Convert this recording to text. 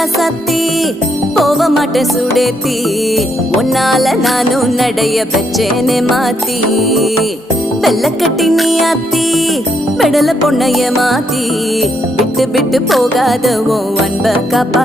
ராசாத்தி போக மாட்டேன் சுடேத்தி உன்னால நானும் நடைய பெச்சேனே மாத்தி வெள்ளக்கட்டி நீ ஆத்தி பெடல பொண்ணைய மாத்தி விட்டு விட்டு போகாத உன் அன்ப காப்பா